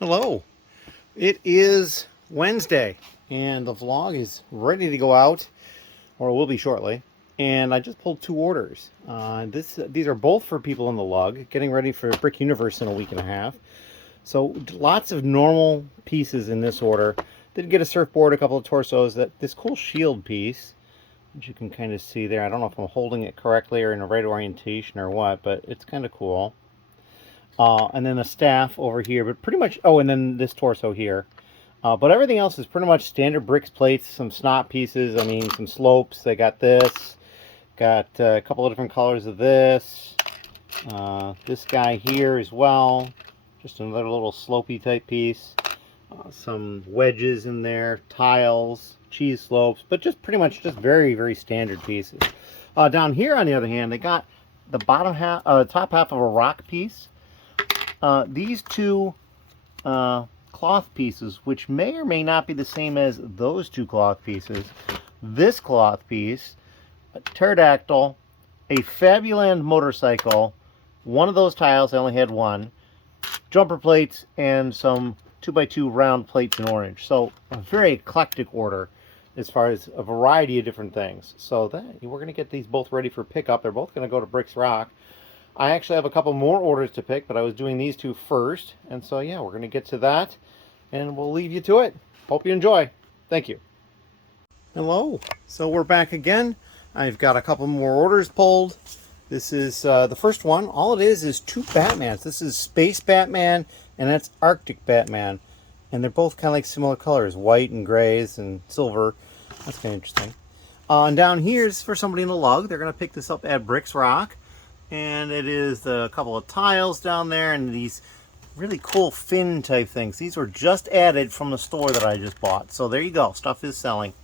Hello. It is Wednesday and the vlog is ready to go out, or it will be shortly. And I just pulled two orders. These are both for people in the lug, getting ready for Brick Universe in a week and a half. So lots of normal pieces in this order. Did get a surfboard, a couple of torsos, this cool shield piece, which you can kind of see there. I don't know if I'm holding it correctly or in the right orientation or what, but it's kind of cool. And then a staff over here, but pretty much, oh, and then this torso here. But everything else is pretty much standard bricks, plates, some snot pieces, I mean, some slopes. They got this, got a couple of different colors of this. This guy here as well, just another little slopey type piece. Some wedges in there, tiles, cheese slopes, but just pretty much just very, very standard pieces. Down here, on the other hand, they got the bottom half, top half of a rock piece. These two cloth pieces, which may or may not be the same as those two cloth pieces. This cloth piece, a pterodactyl, a Fabuland motorcycle, one of those tiles, I only had one, jumper plates, and some 2x2 round plates in orange. So a very eclectic order as far as a variety of different things. So we're going to get these both ready for pickup. They're both going to go to Bricks Rock. I actually have a couple more orders to pick, but I was doing these two first. And so, yeah, we're going to get to that, and we'll leave you to it. Hope you enjoy. Thank you. Hello. So we're back again. I've got a couple more orders pulled. This is the first one. All it is two Batmans. This is Space Batman, and that's Arctic Batman. And they're both kind of like similar colors, white and grays and silver. That's kind of interesting. And down here is for somebody in the lug. They're going to pick this up at Bricks Rock. And it is a couple of tiles down there and these really cool fin type things. These were just added from the store that I just bought. So there you go. Stuff is selling.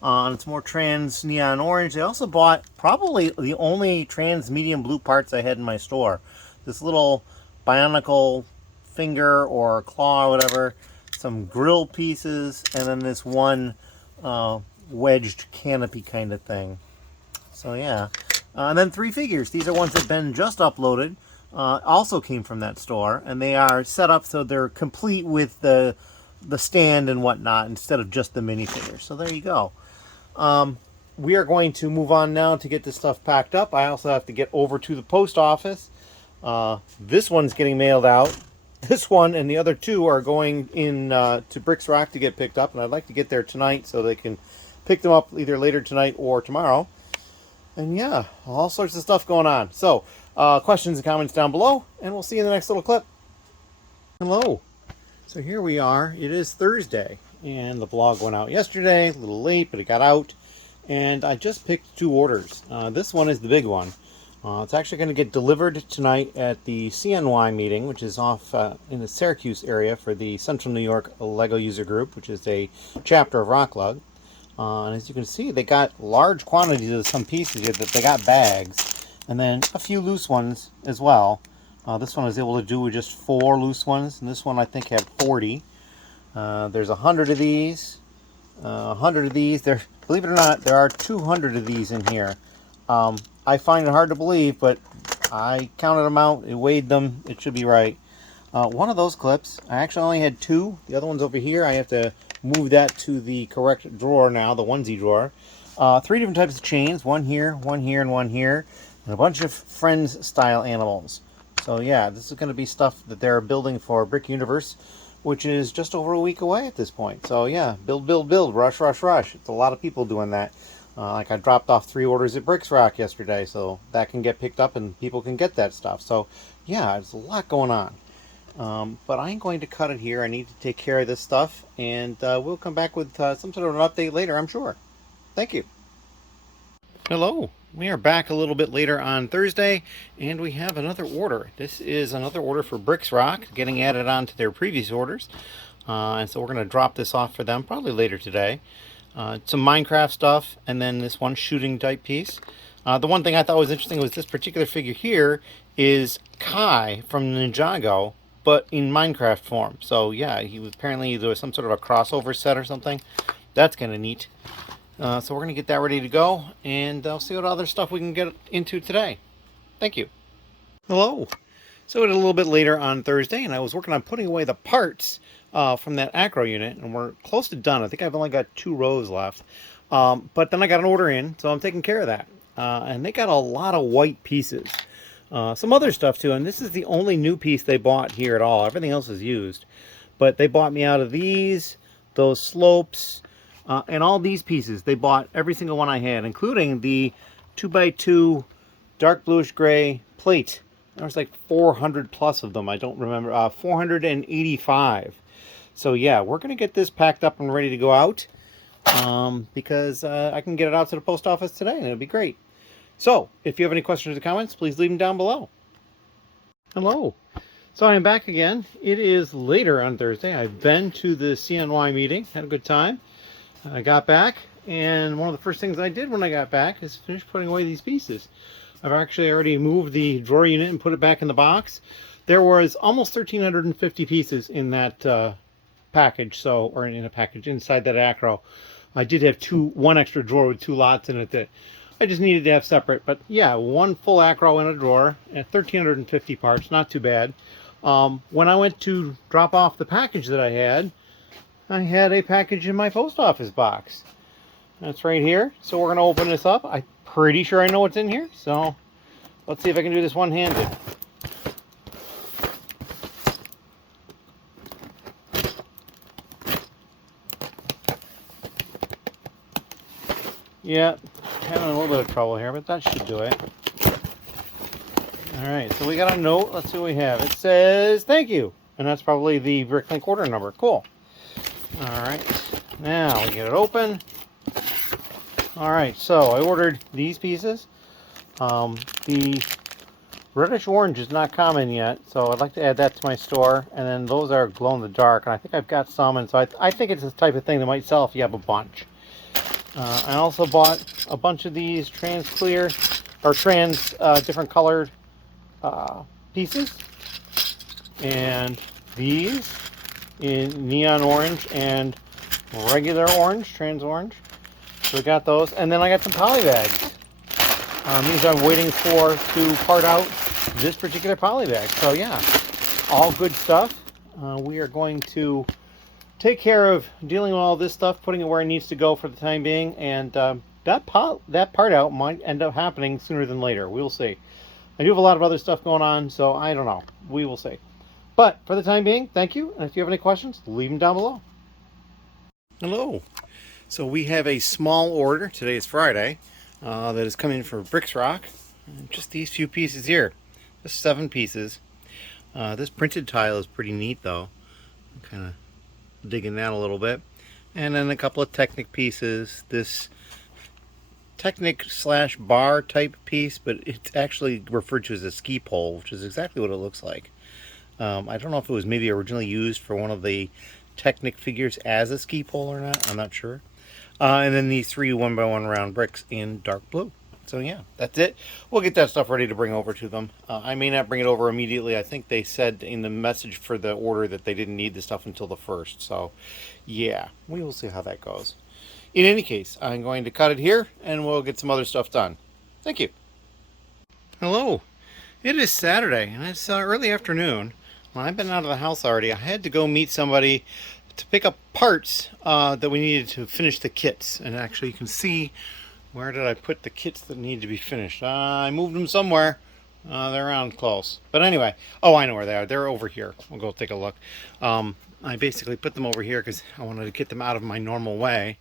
It's more trans neon orange. They also bought probably the only trans medium blue parts I had in my store. This little bionicle finger or claw or whatever. Some grill pieces. And then this one wedged canopy kind of thing. So yeah. And then three figures. These are ones that Ben just uploaded. Also came from that store. And they are set up so they're complete with the stand and whatnot instead of just the minifigures. So there you go. We are going to move on now to get this stuff packed up. I also have to get over to the post office. This one's getting mailed out. This one and the other two are going in to Bricks Rock to get picked up. And I'd like to get there tonight so they can pick them up either later tonight or tomorrow. And yeah, all sorts of stuff going on. So, questions and comments down below, and we'll see you in the next little clip. Hello. So here we are. It is Thursday, and the vlog went out yesterday, a little late, but it got out. And I just picked two orders. This one is the big one. It's actually going to get delivered tonight at the CNY meeting, which is off in the Syracuse area for the Central New York LEGO User Group, which is a chapter of Rocklug. And as you can see, they got large quantities of some pieces here. That they got bags, and then a few loose ones as well. This one I was able to do with just 4 loose ones, and this one I think had 40. There's 100 of these, 100 of these. Believe it or not, there are 200 of these in here. I find it hard to believe, but I counted them out, it weighed them, it should be right. One of those clips, I actually only had 2. The other one's over here. I have to move that to the correct drawer now, the onesie drawer. 3 different types of chains, one here, and one here, and a bunch of Friends style animals. So yeah, this is going to be stuff that they're building for Brick Universe, which is just over a week away at this point. So yeah, build, build, build, rush, rush, rush. It's a lot of people doing that. Like I dropped off 3 orders at Bricks Rock yesterday, so that can get picked up and people can get that stuff. So yeah, there's a lot going on. But I'm going to cut it here. I need to take care of this stuff, and we'll come back with some sort of an update later, I'm sure. Thank you. Hello. We are back a little bit later on Thursday, and we have another order. This is another order for Bricks Rock, getting added on to their previous orders. And so we're going to drop this off for them probably later today. Some Minecraft stuff, and then this one shooting type piece. The one thing I thought was interesting was this particular figure here is Kai from Ninjago, but in Minecraft form. So yeah, apparently there was some sort of a crossover set or something. That's kind of neat. So we're going to get that ready to go, and I'll see what other stuff we can get into today. Thank you. Hello. So it was a little bit later on Thursday, and I was working on putting away the parts from that acro unit, and we're close to done. I think I've only got 2 rows left. But then I got an order in, so I'm taking care of that. And they got a lot of white pieces. Some other stuff too, and this is the only new piece they bought here at all. Everything else is used. But they bought me out of these, those slopes, and all these pieces. They bought every single one I had, including the 2x2 dark bluish gray plate. There was like 400 plus of them. I don't remember. 485. So yeah, we're going to get this packed up and ready to go out because I can get it out to the post office today, and it'll be great. So if you have any questions or comments, please leave them down below. Hello. So I'm back again. It is later on Thursday. I've been to the CNY meeting, had a good time. I got back, and one of the first things I did when I got back is finish putting away these pieces. I've actually already moved the drawer unit and put it back in the box. There was almost 1,350 pieces in that package, or in a package inside that acro. I did have one extra drawer with 2 lots in it that I just needed to have separate. But yeah, 1 full acro in a drawer at 1,350 parts, not too bad. When I went to drop off the package that I had a package in my post office box. That's right here. So we're going to open this up. I'm pretty sure I know what's in here. So let's see if I can do this one-handed. Yeah, having a little bit of trouble here, but that should do it. Alright, so we got a note. Let's see what we have. It says, thank you. And that's probably the Bricklink order number. Cool. Alright, now we get it open. Alright, so I ordered these pieces. The reddish orange is not common yet, so I'd like to add that to my store. And then those are glow in the dark, and I think I've got some, and so I think it's this type of thing that might sell if you have a bunch. I also bought a bunch of these trans clear, or trans different colored pieces. And these in neon orange and regular orange, trans orange. So we got those. And then I got some poly bags. These I'm waiting for to part out this particular poly bag. So yeah, all good stuff. We are going to take care of dealing with all this stuff, putting it where it needs to go for the time being, and that part out might end up happening sooner than later. We'll see. I do have a lot of other stuff going on, so I don't know. We will see. But for the time being, thank you, and if you have any questions, leave them down below. Hello. So we have a small order. Today is Friday. That is coming for Bricks Rock. Just these few pieces here. Just 7 pieces. This printed tile is pretty neat, though. I'm kind of digging that a little bit. And then a couple of Technic pieces. This Technic / bar type piece, but it's actually referred to as a ski pole, which is exactly what it looks like. I don't know if it was maybe originally used for one of the Technic figures as a ski pole or not. I'm not sure. And then these 3 1x1 round bricks in dark blue. So yeah, that's it. We'll get that stuff ready to bring over to them. I may not bring it over immediately. I think they said in the message for the order that they didn't need the stuff until the 1st. So yeah, we will see how that goes. In any case, I'm going to cut it here and we'll get some other stuff done. Thank you. Hello. It is Saturday and it's early afternoon. Well, I've been out of the house already. I had to go meet somebody to pick up parts that we needed to finish the kits. And actually you can see, where did I put the kits that need to be finished? I moved them somewhere. They're around close. But anyway, oh, I know where they are. They're over here. We'll go take a look. I basically put them over here because I wanted to get them out of my normal way.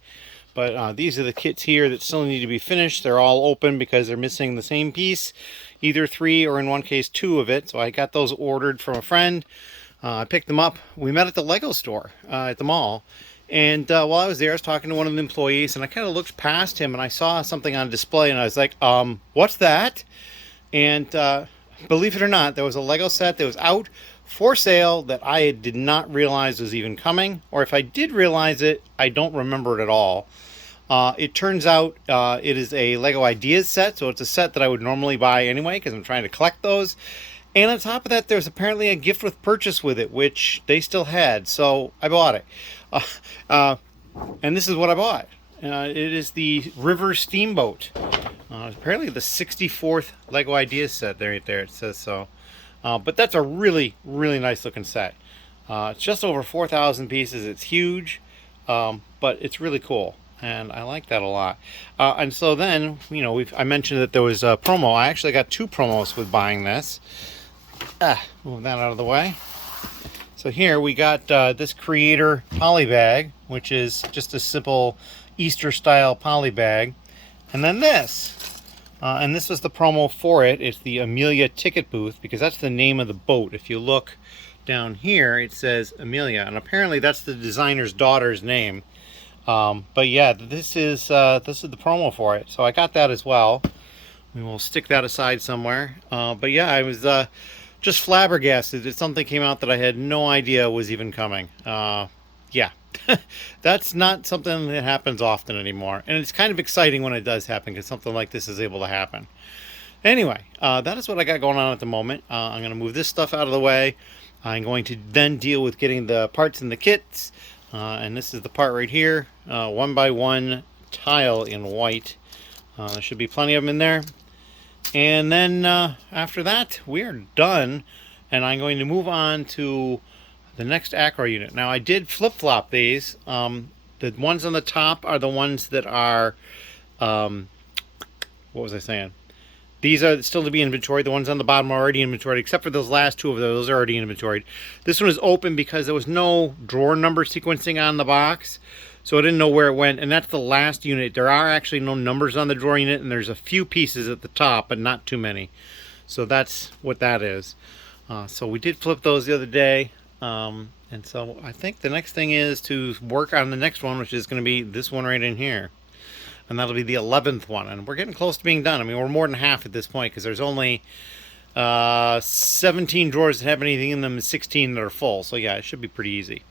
But these are the kits here that still need to be finished. They're all open because they're missing the same piece, either 3 or in one case 2 of it. So I got those ordered from a friend. I picked them up. We met at the Lego store at the mall. And while I was there, I was talking to one of the employees, and I kind of looked past him, and I saw something on display, and I was like, what's that? And believe it or not, there was a Lego set that was out for sale that I did not realize was even coming. Or if I did realize it, I don't remember it at all. It turns out it is a Lego Ideas set, so it's a set that I would normally buy anyway because I'm trying to collect those. And on top of that, there's apparently a gift with purchase with it, which they still had, so I bought it. And this is what I bought. It is the River Steamboat. Apparently the 64th Lego Ideas set right there. It says so. But that's a really, really nice looking set. It's just over 4,000 pieces. It's huge, but it's really cool, and I like that a lot. And so then, you know, I mentioned that there was a promo. I actually got 2 promos with buying this. Move that out of the way. So here we got this Creator poly bag, which is just a simple Easter style poly bag. And then this. And this was the promo for it. It's the Amelia ticket booth, because that's the name of the boat. If you look down here, it says Amelia, and apparently that's the designer's daughter's name. But yeah, this is the promo for it. So I got that as well. We will stick that aside somewhere. But yeah, I was just flabbergasted that something came out that I had no idea was even coming. Yeah, that's not something that happens often anymore. And it's kind of exciting when it does happen, because something like this is able to happen. Anyway, that is what I got going on at the moment. I'm going to move this stuff out of the way. I'm going to then deal with getting the parts in the kits. And this is the part right here. 1x1 tile in white. There should be plenty of them in there. And then after that, we're done. And I'm going to move on to the next acro unit. Now, I did flip-flop these. The ones on the top are the ones that are, what was I saying? These are still to be inventoried. The ones on the bottom are already inventoried, except for those last 2 of those are already inventoried. This one is open because there was no drawer number sequencing on the box, so I didn't know where it went. And that's the last unit. There are actually no numbers on the drawer unit, and there's a few pieces at the top, but not too many. So that's what that is. So we did flip those the other day. And so I think the next thing is to work on the next one, which is going to be this one right in here. And that'll be the 11th one. And we're getting close to being done. I mean, we're more than half at this point, because there's only 17 drawers that have anything in them and 16 that are full. So yeah, it should be pretty easy.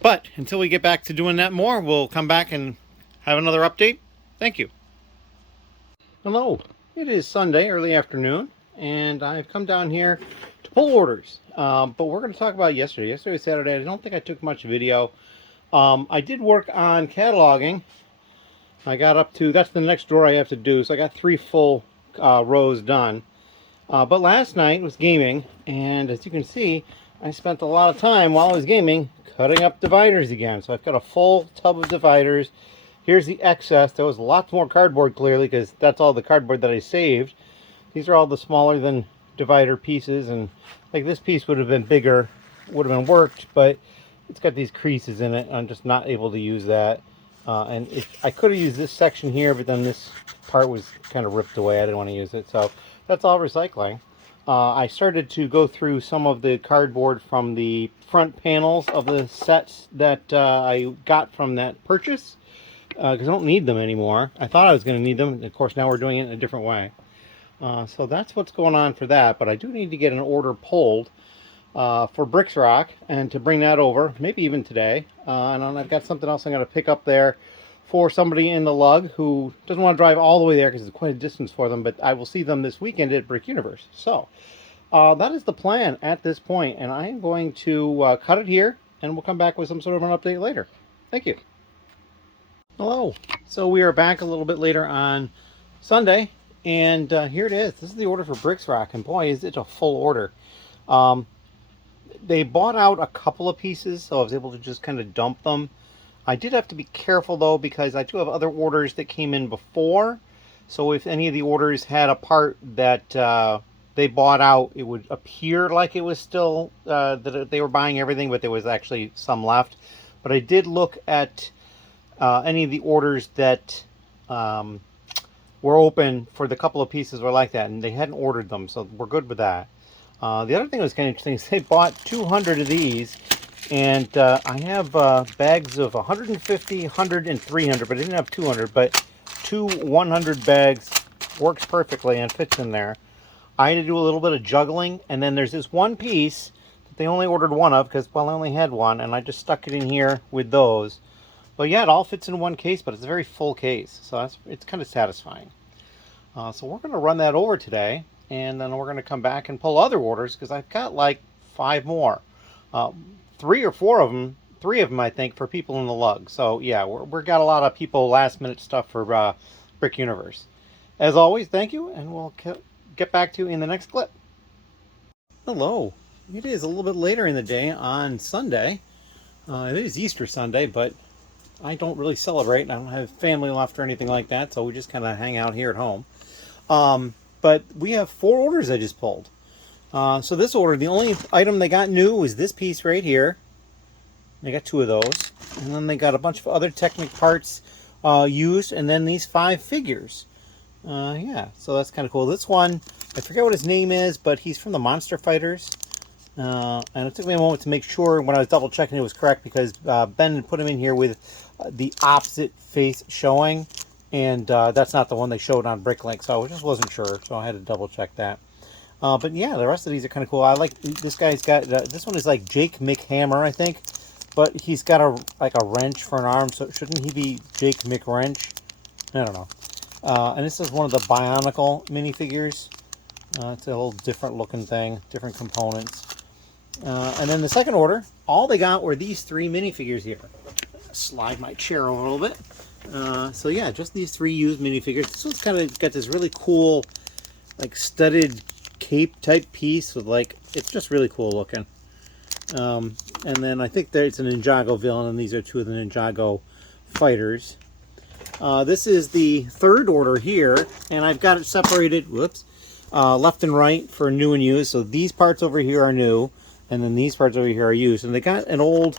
But until we get back to doing that more, we'll come back and have another update. Thank you. Hello. It is Sunday, early afternoon, and I've come down here to pull orders. But we're going to talk about yesterday. Yesterday was Saturday. I don't think I took much video. I did work on cataloging. I got up to, that's the next drawer I have to do. So I got 3 full rows done. But last night was gaming, and as you can see, I spent a lot of time while I was gaming cutting up dividers again. So I've got a full tub of dividers. Here's the excess. There was lots more cardboard, clearly, because that's all the cardboard that I saved. These are all the smaller than divider pieces, and like this piece would have been bigger, would have been worked, but it's got these creases in it. I'm just not able to use that. And if I could have used this section here, but then this part was kind of ripped away. I didn't want to use it, so that's all recycling. I started to go through some of the cardboard from the front panels of the sets that I got from that purchase, because I don't need them anymore. I thought I was going to need them, and of course now we're doing it in a different way. So that's what's going on for that, but I do need to get an order pulled for Bricks Rock, and to bring that over, maybe even today. And I've got something else I'm going to pick up there for somebody in the lug who doesn't want to drive all the way there because it's quite a distance for them, but I will see them this weekend at Brick Universe. So that is the plan at this point, and I am going to cut it here, and we'll come back with some sort of an update later. Thank you. Hello. So we are back a little bit later on Sunday, and here it is. This is the order for Bricks Rock, and boy, is it a full order. They bought out a couple of pieces, so I was able to just kind of dump them. I did have to be careful, though, because I do have other orders that came in before. So if any of the orders had a part that they bought out, it would appear like it was still, that they were buying everything, but there was actually some left. But I did look at any of the orders that were open for the couple of pieces were like that, and they hadn't ordered them, so we're good with that. The other thing that was kind of interesting is they bought 200 of these, and I have bags of 150, 100, and 300, but I didn't have 200, but 2 100 bags works perfectly and fits in there. I had to do a little bit of juggling, and then there's this one piece that they only ordered one of because, well, I only had one, and I just stuck it in here with those. But yeah, it all fits in one case, but it's a very full case, so it's kind of satisfying. So we're going to run that over today, and then we're going to come back and pull other orders because I've got like 5 more. 3 or 4 of them, 3 of them I think, for people in the lug. So yeah, we've got a lot of people last minute stuff for Brick Universe. As always, thank you, and we'll get back to you in the next clip. Hello. It is a little bit later in the day on Sunday. It is Easter Sunday, but I don't really celebrate. I don't have family left or anything like that, so we just kind of hang out here at home. But we have 4 orders I just pulled. So this order, the only item they got new was this piece right here. They got 2 of those. And then they got a bunch of other Technic parts used, and then these 5 figures. Yeah, so that's kind of cool. This one, I forget what his name is, but he's from the Monster Fighters. And it took me a moment to make sure when I was double checking it was correct, because Ben had put him in here with the opposite face showing, and that's not the one they showed on Bricklink, so I just wasn't sure, so I had to double check that. But yeah, the rest of these are kind of cool. I like this guy's got this one is like Jake McHammer, I think, but he's got a wrench for an arm, so shouldn't he be Jake McWrench? I don't know. And this is one of the Bionicle minifigures. It's a little different looking thing, different components. And then the second order, all they got were these 3 minifigures here. Slide my chair over a little bit. So yeah, just these 3 used minifigures. This one's kind of got this really cool, like studded cape type piece with like, it's just really cool looking. And then I think there's a Ninjago villain, and these are 2 of the Ninjago fighters. This is the 3rd order here, and I've got it separated, left and right for new and used. So these parts over here are new, and then these parts over here are used. And they got an old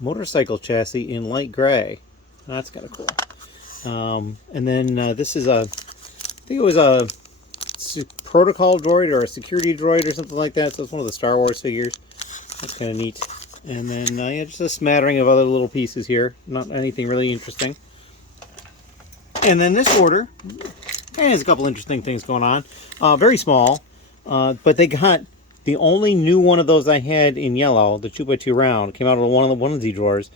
motorcycle chassis in light gray. That's kind of cool. And then this is I think it was a protocol droid or a security droid or something like that. So it's one of the Star Wars figures. That's kind of neat. And then yeah, just a smattering of other little pieces here. Not anything really interesting. And then this order has a couple interesting things going on. Very small, but they got the only new one of those I had in yellow, the 2x2 round. It came out of one of the onesie drawers.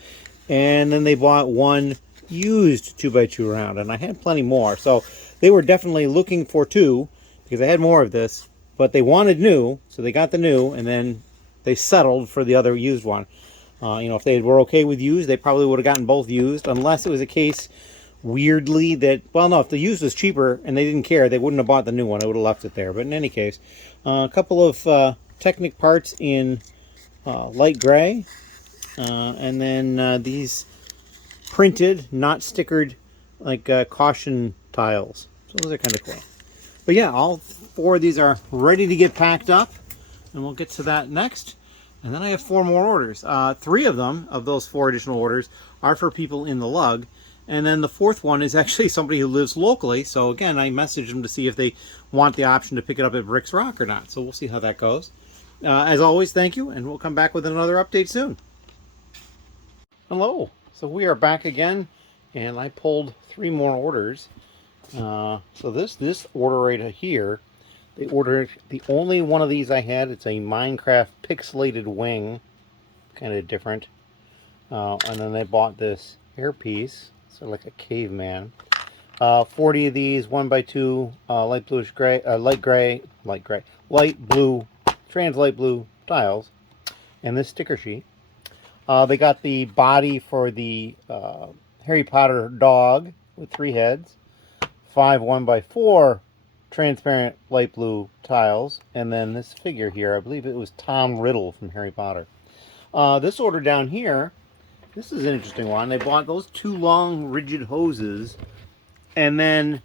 And then they bought one used 2x2 round, and I had plenty more. So they were definitely looking for 2, because I had more of this, but they wanted new, so they got the new, and then they settled for the other used one. You know, if they were okay with used, they probably would have gotten both used, unless it was a case, weirdly, that, well, no, if the used was cheaper and they didn't care, they wouldn't have bought the new one. They would have left it there. But in any case, a couple of Technic parts in light gray, and then these printed, not stickered, like caution tiles. So those are kind of cool. But yeah, all 4 of these are ready to get packed up, and we'll get to that next. And then I have 4 more orders. 3 of them, of those 4 additional orders, are for people in the lug. And then the 4th one is actually somebody who lives locally. So again, I messaged them to see if they want the option to pick it up at Bricks Rock or not. So we'll see how that goes. As always, thank you, and we'll come back with another update soon. Hello. So we are back again, and I pulled 3 more orders. So this order right here, they ordered the only one of these I had. It's a Minecraft pixelated wing, kind of different. And then they bought this hairpiece. So like a caveman. 40 of these 1x2 light bluish gray, light blue, trans light blue tiles, and this sticker sheet. They got the body for the Harry Potter dog with 3 heads, 5 1x4 transparent light blue tiles, and then this figure here. I believe it was Tom Riddle from Harry Potter. This order down here. This is an interesting one. They bought those 2 long, rigid hoses, and then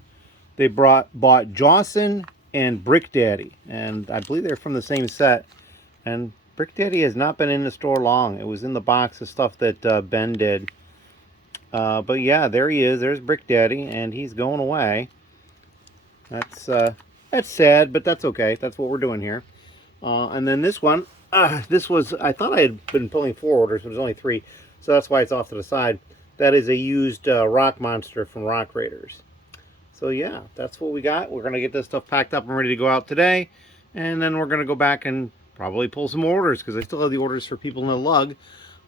they bought Jawson and Brick Daddy, and I believe they're from the same set. And Brick Daddy has not been in the store long. It was in the box of stuff that Ben did. But yeah, there he is. There's Brick Daddy, and he's going away. That's sad, but that's okay. That's what we're doing here. And then this one, this was, I thought I had been pulling 4 orders, but it was only 3. So that's why it's off to the side. That is a used rock monster from Rock Raiders. So yeah, that's what we got. We're going to get this stuff packed up and ready to go out today. And then we're going to go back and probably pull some more orders, because I still have the orders for people in the lug.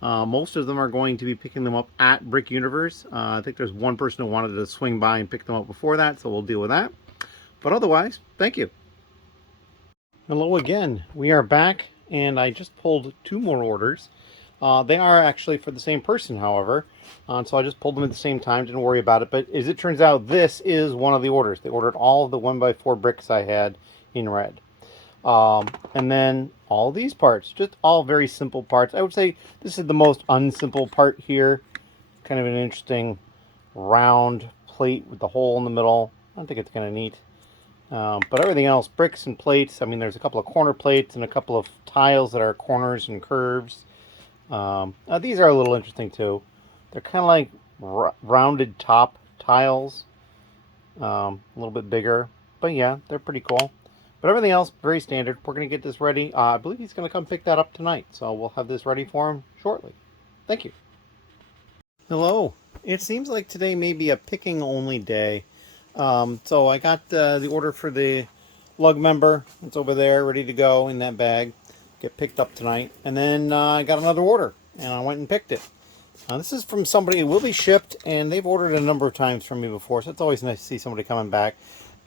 Most of them are going to be picking them up at Brick Universe. I think there's one person who wanted to swing by and pick them up before that, so we'll deal with that. But otherwise, thank you. Hello again. We are back, and I just pulled 2 more orders. They are actually for the same person, however, so I just pulled them at the same time, didn't worry about it. But as it turns out, this is one of the orders. They ordered all of the 1x4 bricks I had in red. And then all these parts. Just all very simple parts. I would say this is the most unsimple part here. Kind of an interesting round plate with the hole in the middle. I think it's kind of neat. But everything else, bricks and plates. I mean, there's a couple of corner plates and a couple of tiles that are corners and curves. These are a little interesting too. They're kind of like rounded top tiles. A little bit bigger. But yeah, they're pretty cool. But everything else, very standard. We're going to get this ready. I believe he's going to come pick that up tonight. So we'll have this ready for him shortly. Thank you. Hello. It seems like today may be a picking only day. So I got the order for the lug member. It's over there, ready to go in that bag. Get picked up tonight. And then I got another order, and I went and picked it. This is from somebody. It will be shipped, and they've ordered a number of times from me before, so it's always nice to see somebody coming back.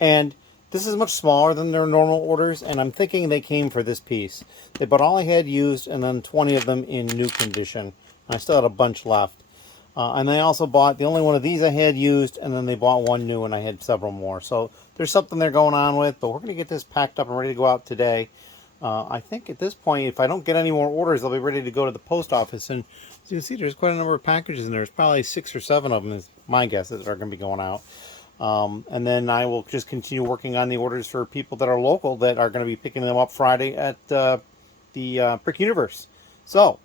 And this is much smaller than their normal orders, and I'm thinking they came for this piece. They bought all I had used, and then 20 of them in new condition. I still had a bunch left. And they also bought the only one of these I had used, and then they bought one new, and I had several more. So there's something they're going on with, but we're going to get this packed up and ready to go out today. I think at this point, if I don't get any more orders, I'll be ready to go to the post office. And as you can see, there's quite a number of packages in there. There's probably 6 or 7 of them, is my guess, that are going to be going out. And then I will just continue working on the orders for people that are local that are going to be picking them up Friday at the Brick Universe. So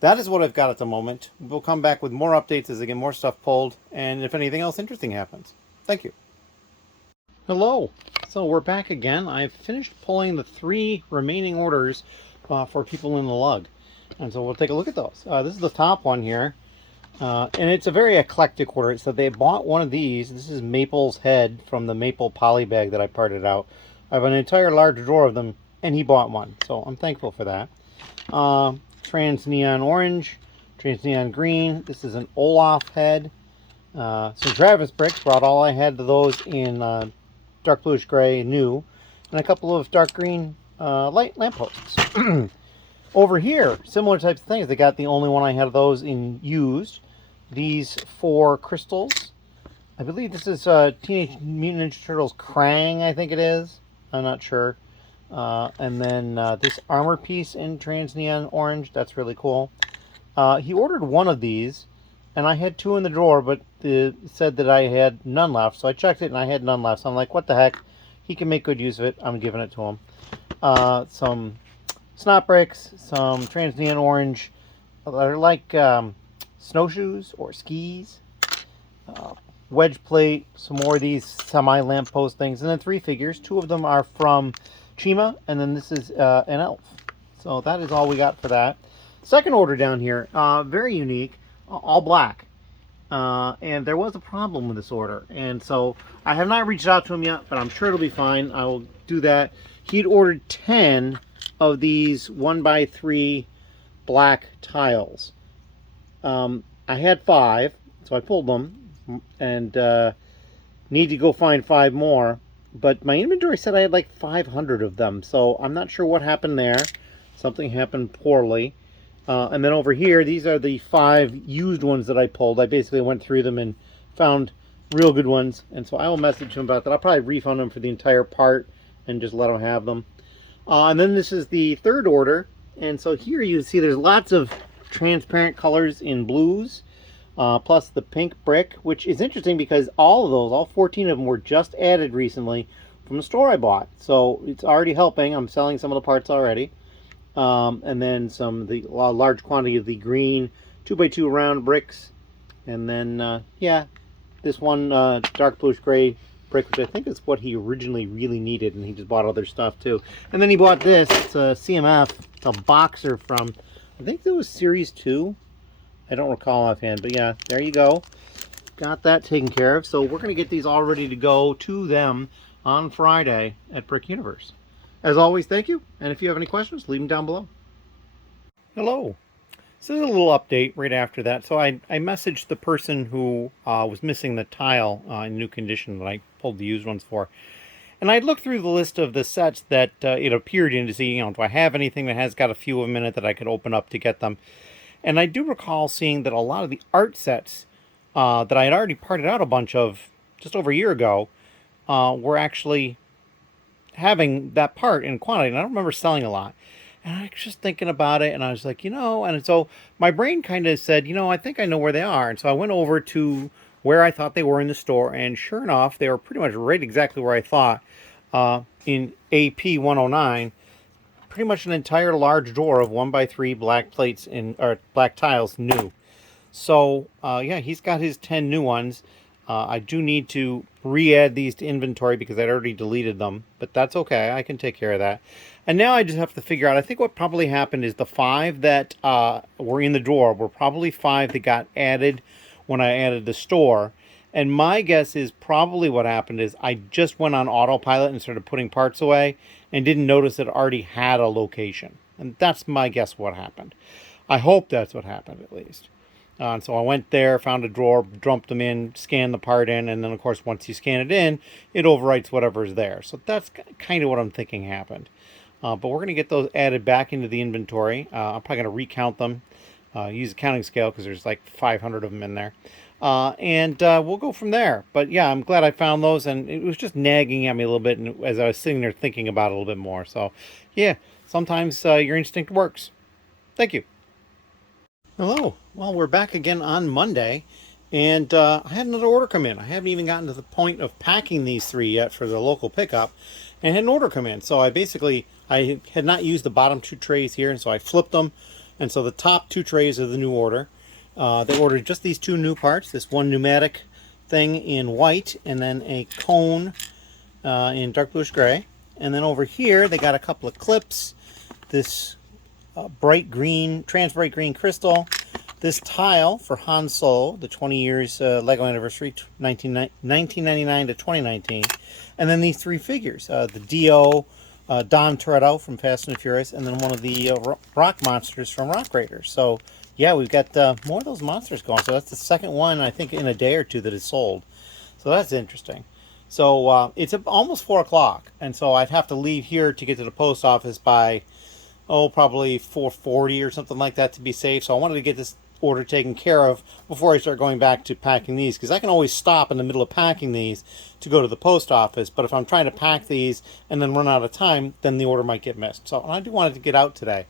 that is what I've got at the moment. We'll come back with more updates as I get more stuff pulled, and if anything else interesting happens. Thank you. Hello. So we're back again. I've finished pulling the 3 remaining orders for people in the lug. And so we'll take a look at those. This is the top one here. And it's a very eclectic order. So they bought one of these. This is Maple's head from the Maple poly bag that I parted out. I have an entire large drawer of them, and he bought one. So I'm thankful for that. Trans neon orange, trans neon green. This is an Olaf head. Some Travis bricks. Brought all I had of those in dark bluish gray new, and a couple of dark green light lampposts. Over here, similar types of things. They got the only one I had of those in used. These 4 crystals. I believe this is Teenage Mutant Ninja Turtles Krang, I think it is. I'm not sure. And then this armor piece in trans neon orange. That's really cool. He ordered one of these, and I had 2 in the drawer, but it said that I had none left. So I checked it, and I had none left. So I'm like, what the heck? He can make good use of it. I'm giving it to him. Some snot bricks, some trans neon orange. They're like snowshoes or skis. Wedge plate, some more of these semi-lamppost things, and then 3 figures. 2 of them are from Chima, and then this is an elf. So that is all we got for that. Second order down here, very unique, all black. And there was a problem with this order, and so I have not reached out to him yet, but I'm sure it'll be fine. I will do that. He'd ordered 10 of these 1x3 black tiles. I had 5, so I pulled them, and need to go find 5 more. But my inventory said I had like 500 of them, so I'm not sure what happened there. Something happened poorly. And then over here, these are the 5 used ones that I pulled. I basically went through them and found real good ones, and so I will message him about that. I'll probably refund him for the entire part and just let him have them. And then this is the third order, and so here you see there's lots of transparent colors in blues, plus the pink brick, which is interesting because all of those, all 14 of them, were just added recently from the store I bought. So it's already helping. I'm selling some of the parts already. And then some of the large quantity of the green 2x2 round bricks, and then yeah, this one dark bluish gray brick, which I think is what he originally really needed, and he just bought other stuff too. And then he bought this. It's a CMF, a boxer from, I think it was Series 2. I don't recall offhand, but yeah, there you go. Got that taken care of. So we're going to get these all ready to go to them on Friday at Brick Universe. As always, thank you. And if you have any questions, leave them down below. Hello. So this is a little update right after that. So I messaged the person who was missing the tile in new condition that I pulled the used ones for. And I looked through the list of the sets that it appeared in to see, do I have anything that has got a few of them in it that I could open up to get them. And I do recall seeing that a lot of the art sets that I had already parted out a bunch of just over a year ago were actually having that part in quantity. And I don't remember selling a lot. And I was just thinking about it, and I was like, and so my brain kind of said, I think I know where they are. And so I went over to where I thought they were in the store, and sure enough, they were pretty much right exactly where I thought, in AP 109, pretty much an entire large drawer of 1x3 black plates or black tiles new. So, yeah, he's got his 10 new ones. I do need to re-add these to inventory because I'd already deleted them, but that's okay. I can take care of that. And now I just have to figure out, I think what probably happened is the 5 that were in the drawer were probably 5 that got added when I added the store. And my guess is probably what happened is I just went on autopilot and started putting parts away and didn't notice it already had a location. And that's my guess what happened. I hope that's what happened at least. And so I went there, found a drawer, dumped them in, scanned the part in, and then, of course, once you scan it in, it overwrites whatever's there. So that's kind of what I'm thinking happened. But we're going to get those added back into the inventory. I'm probably going to recount them, use a counting scale because there's like 500 of them in there. And we'll go from there. But yeah, I'm glad I found those, and it was just nagging at me a little bit as I was sitting there thinking about it a little bit more. So yeah, sometimes your instinct works. Thank you. Hello. Well, we're back again on Monday, and I had another order come in. I haven't even gotten to the point of packing these 3 yet for the local pickup, and had an order come in. So I had not used the bottom 2 trays here, and so I flipped them, and so the top 2 trays are the new order. They ordered just these 2 new parts, this one pneumatic thing in white, and then a cone in dark bluish gray. And then over here, they got a couple of clips, this bright green, trans bright green crystal, this tile for Han Solo, the 20 years Lego anniversary, 1999 to 2019, and then these 3 figures, the Dio, Don Toretto from Fast and Furious, and then one of the rock monsters from Rock Raiders. So yeah, we've got more of those monsters going. So that's the second one, I think, in a day or 2 that is sold. So that's interesting. So it's almost 4 o'clock, and so I'd have to leave here to get to the post office by probably 4:40 or something like that to be safe. So I wanted to get this order taken care of before I start going back to packing these, because I can always stop in the middle of packing these to go to the post office. But if I'm trying to pack these and then run out of time, then the order might get missed. So I do want it to get out today.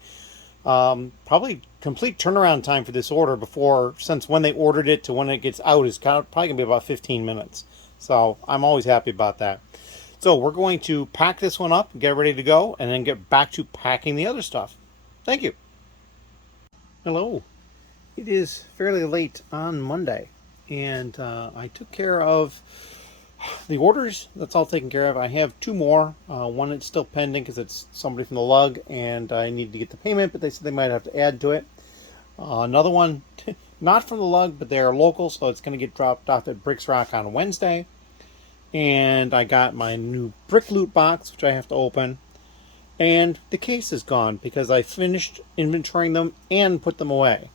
Probably complete turnaround time for this order since when they ordered it to when it gets out is probably going to be about 15 minutes. So I'm always happy about that. So we're going to pack this one up, get ready to go, and then get back to packing the other stuff. Thank you. Hello. It is fairly late on Monday, and I took care of the orders. That's all taken care of. I have 2 more. One that's still pending because it's somebody from the lug, and I need to get the payment, but they said they might have to add to it. Another one, not from the lug, but they're local, so it's going to get dropped off at Bricks Rock on Wednesday. And I got my new brick loot box, which I have to open. And the case is gone because I finished inventorying them and put them away.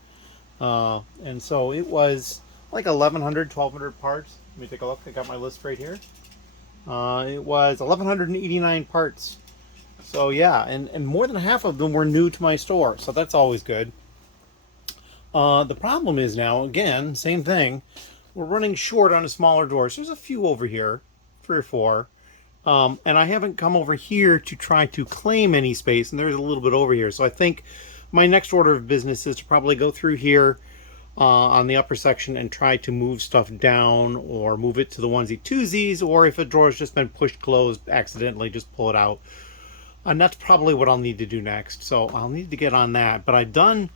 And so it was like 1,100, 1,200 parts. Let me take a look. I got my list right here. It was 1,189 parts. So yeah, and more than half of them were new to my store. So that's always good. The problem is now, again, same thing. We're running short on a smaller doors. There's a few over here, 3 or 4. And I haven't come over here to try to claim any space, and there's a little bit over here. So I think my next order of business is to probably go through here on the upper section and try to move stuff down or move it to the onesie twosies, or if a drawer's just been pushed closed accidentally, just pull it out. And that's probably what I'll need to do next. So I'll need to get on that. But I've done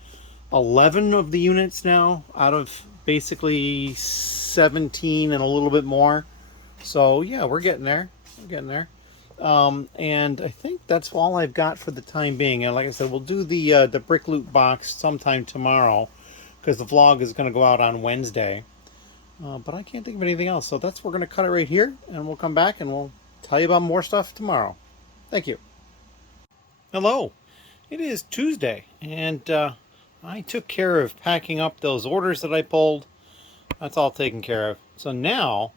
11 of the units now out of basically 17 and a little bit more. So yeah, we're getting there. And I think that's all I've got for the time being. And like I said, we'll do the brick loot box sometime tomorrow because the vlog is going to go out on Wednesday. But I can't think of anything else. So we're going to cut it right here, and we'll come back and we'll tell you about more stuff tomorrow. Thank you. Hello. It is Tuesday, and I took care of packing up those orders that I pulled. That's all taken care of. So now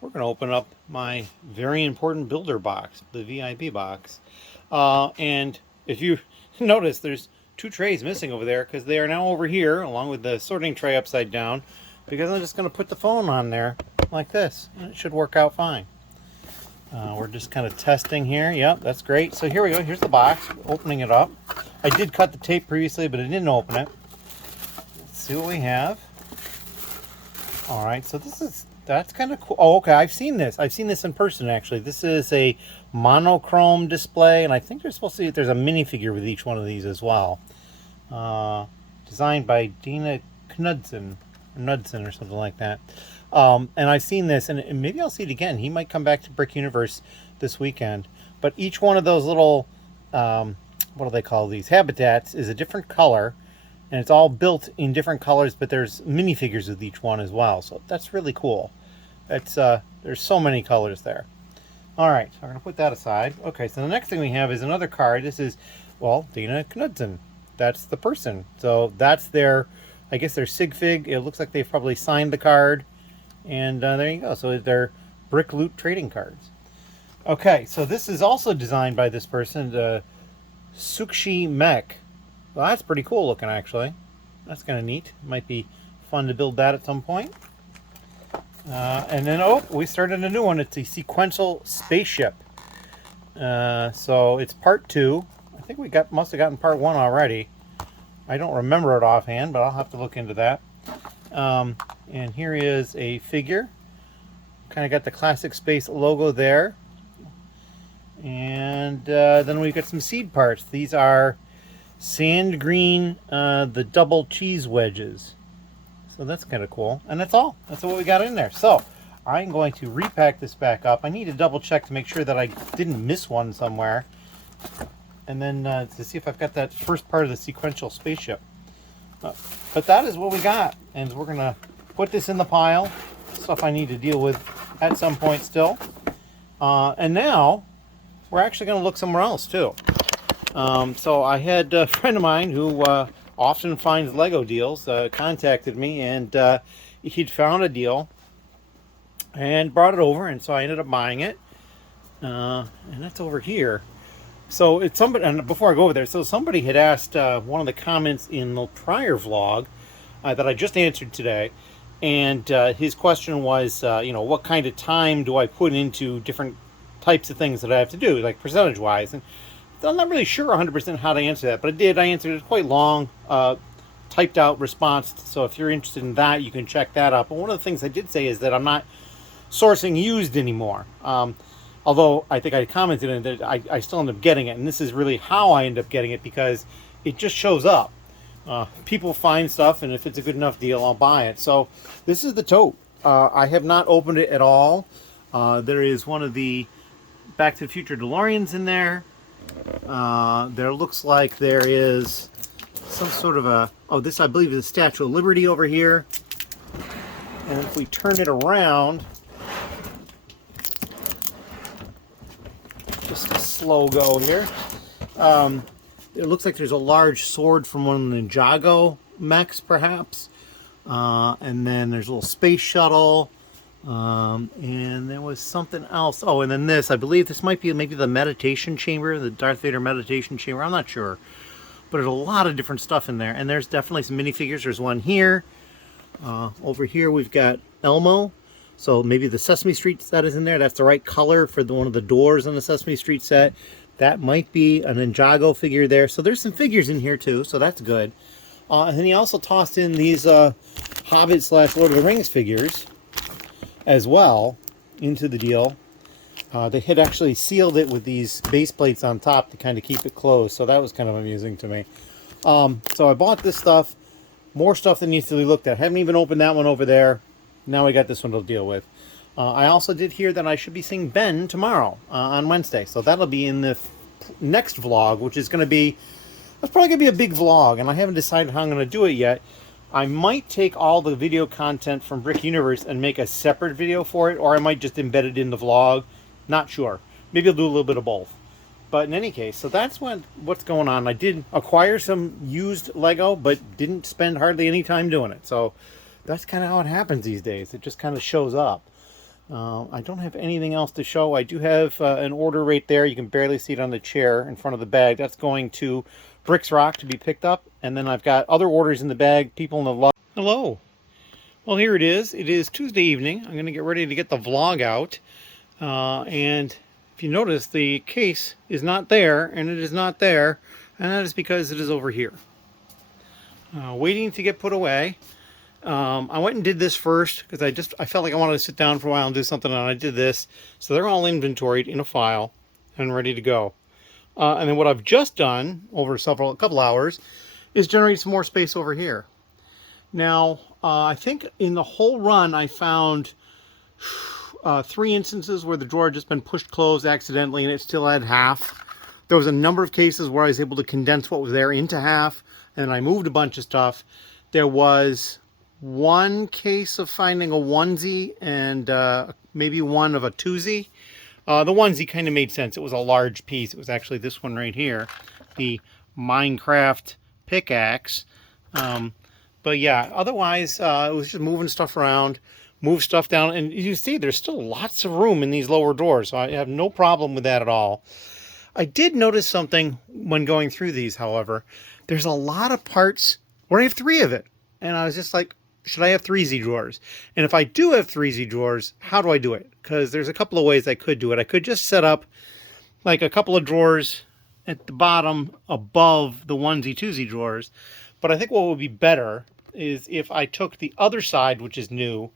we're going to open up my very important builder box, the VIB box. And if you notice, there's 2 trays missing over there because they are now over here along with the sorting tray upside down, because I'm just going to put the phone on there like this, and it should work out fine. We're just kind of testing here. Yep, that's great. So here we go. Here's the box. Opening it up. I did cut the tape previously, but I didn't open it. Let's see what we have. All right, so that's kind of cool. Oh, okay, I've seen this. I've seen this in person, actually. This is a monochrome display, and I think there's a minifigure with each one of these as well. Designed by Dina Knudsen or something like that. And I've seen this, and maybe I'll see it again. He might come back to Brick Universe this weekend. But each one of those little, what do they call these? Habitats is a different color. And it's all built in different colors, but there's minifigures with each one as well. So that's really cool. It's there's so many colors there. All right, so I'm going to put that aside. Okay, so the next thing we have is another card. This is, well, Dina Knudsen. That's the person. So that's their, I guess their sig fig. It looks like they've probably signed the card. And there you go. So they're Brick Loot trading cards. Okay, so this is also designed by this person, the Sukshi Mech. Well, that's pretty cool looking, actually. That's kind of neat. Might be fun to build that at some point. And then, oh, we started a new one. It's a sequential spaceship. So it's part 2. I think we must have gotten part 1 already. I don't remember it offhand, but I'll have to look into that. And here is a figure. Kind of got the classic space logo there. And then we've got some seed parts. These are sand green, the double cheese wedges. So that's kind of cool. And that's all. That's what we got in there. So I'm going to repack this back up. I need to double check to make sure that I didn't miss one somewhere. And then to see if I've got that first part of the sequential spaceship. But that is what we got. And we're going to put this in the pile. Stuff I need to deal with at some point still. And now we're actually going to look somewhere else too. So I had a friend of mine who often finds Lego deals contacted me, and he'd found a deal and brought it over, and so I ended up buying it. And that's over here. So it's somebody, and before I go over there, so somebody had asked one of the comments in the prior vlog that I just answered today, and his question was, what kind of time do I put into different types of things that I have to do, like percentage-wise? And I'm not really sure 100% how to answer that, but I did. I answered it quite long, typed out response. So if you're interested in that, you can check that out. But one of the things I did say is that I'm not sourcing used anymore. Although I think I commented on that I still end up getting it. And this is really how I end up getting it, because it just shows up. People find stuff, and if it's a good enough deal, I'll buy it. So this is the tote. I have not opened it at all. There is one of the Back to the Future DeLoreans in there. There looks like there is some sort of this I believe is the Statue of Liberty over here. And if we turn it around, just a slow go here, it looks like there's a large sword from one of the Ninjago mechs, perhaps. And then there's a little space shuttle. And there was something else. Oh, and then this, I believe this might be maybe the meditation chamber, the Darth Vader meditation chamber. I'm not sure. But there's a lot of different stuff in there. And there's definitely some minifigures. There's one here. Over here we've got Elmo. So maybe the Sesame Street set is in there. That's the right color for one of the doors on the Sesame Street set. That might be a Ninjago figure there. So there's some figures in here too, so that's good. And then he also tossed in these Hobbit / Lord of the Rings figures as well into the deal. They had actually sealed it with these base plates on top to kind of keep it closed, so that was kind of amusing to me. So I bought this stuff. More stuff that needs to be looked at. Haven't even opened that one over there. Now we got this one to deal with. I also did hear that I should be seeing Ben tomorrow on Wednesday, so that'll be in the next vlog, which is going to be, that's probably going to be a big vlog, and I haven't decided how I'm going to do it yet. I might take all the video content from Brick Universe and make a separate video for it, or I might just embed it in the vlog. Not sure. Maybe I'll do a little bit of both. But in any case, so that's what's going on. I did acquire some used Lego, but didn't spend hardly any time doing it. So that's kind of how it happens these days. It just kind of shows up. I don't have anything else to show. I do have an order right there. You can barely see it on the chair in front of the bag. That's going to Bricks Rock to be picked up. And then I've got other orders in the bag. People in the love. Hello. Well, here it is. It is Tuesday evening. I'm going to get ready to get the vlog out. And if you notice, the case is not there, and it is not there, and that is because it is over here. Waiting to get put away. I went and did this first because I felt like I wanted to sit down for a while and do something, and I did this. So they're all inventoried in a file and ready to go. And then what I've just done over a couple hours is generate some more space over here. Now, I think in the whole run I found 3 instances where the drawer had just been pushed closed accidentally and it still had half. There was a number of cases where I was able to condense what was there into half, and then I moved a bunch of stuff. There was one case of finding a onesie and maybe one of a twosie. The onesie kind of made sense. It was a large piece. It was actually this one right here, the Minecraft pickaxe. But yeah, otherwise it was just moving stuff around, move stuff down, and you see there's still lots of room in these lower drawers, so I have no problem with that at all. I did notice something when going through these, however. There's a lot of parts where I have 3 of it, and I was just like, should I have 3 Z drawers? And if I do have 3 Z drawers, how do I do it? Because there's a couple of ways I could do it. I could just set up like a couple of drawers at the bottom above the 1Z, 2Z drawers. But I think what would be better is if I took the other side, which is new,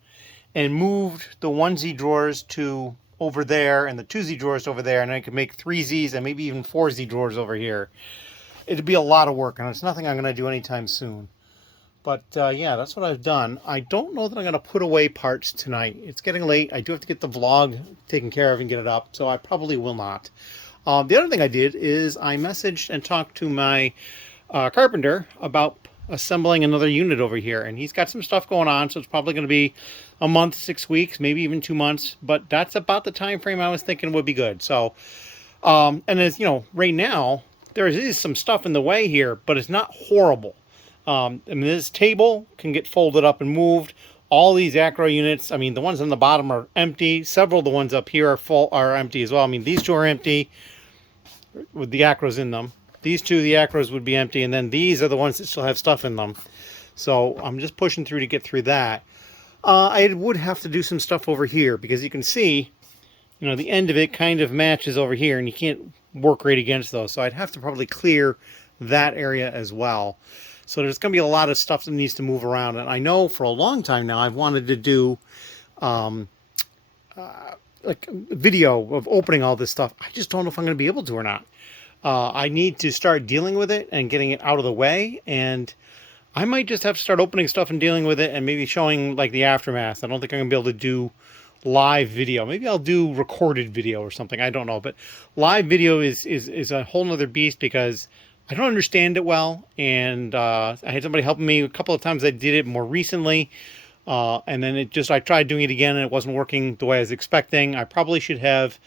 and moved the 1Z drawers to over there and the 2Z drawers over there, and I could make 3 Zs and maybe even 4 Z drawers over here. It'd be a lot of work, and it's nothing I'm going to do anytime soon. But yeah, that's what I've done. I don't know that I'm going to put away parts tonight. It's getting late. I do have to get the vlog taken care of and get it up, so I probably will not. The other thing I did is I messaged and talked to my carpenter about assembling another unit over here, and he's got some stuff going on, so it's probably going to be a month, 6 weeks, maybe even 2 months, but that's about the time frame I was thinking would be good. So and as you know, right now there is some stuff in the way here, but it's not horrible. I mean, this table can get folded up and moved. All these acro units, I mean, the ones on the bottom are empty. Several of the ones up here are empty as well. I mean, these 2 are empty with the acros in them. These 2, the acros would be empty, and then these are the ones that still have stuff in them. So I'm just pushing through to get through that. I would have to do some stuff over here because you can see, you know, the end of it kind of matches over here, and you can't work right against those. So I'd have to probably clear that area as well. So there's going to be a lot of stuff that needs to move around. And I know for a long time now I've wanted to do like a video of opening all this stuff. I just don't know if I'm going to be able to or not. I need to start dealing with it and getting it out of the way. And I might just have to start opening stuff and dealing with it and maybe showing like the aftermath. I don't think I'm going to be able to do live video. Maybe I'll do recorded video or something. I don't know. But live video is a whole nother beast because I don't understand it well, and I had somebody helping me a couple of times. I did it more recently, and then I tried doing it again, and it wasn't working the way I was expecting. I probably should have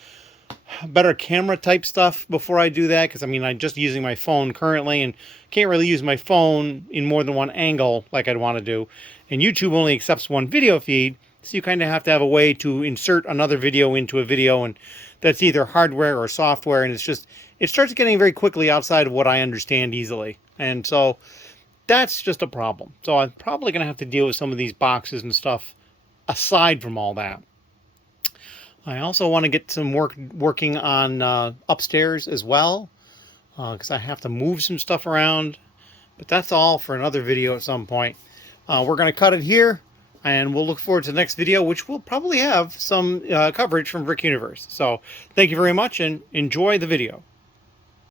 better camera type stuff before I do that, because I mean, I'm just using my phone currently, and can't really use my phone in more than one angle like I'd want to do. And YouTube only accepts one video feed, so you kind of have to have a way to insert another video into a video, and that's either hardware or software, and it starts getting very quickly outside of what I understand easily. And so that's just a problem. So I'm probably going to have to deal with some of these boxes and stuff aside from all that. I also want to get some working on upstairs as well, because I have to move some stuff around. But that's all for another video at some point. We're going to cut it here, and we'll look forward to the next video, which will probably have some coverage from Brick Universe. So thank you very much, and enjoy the video.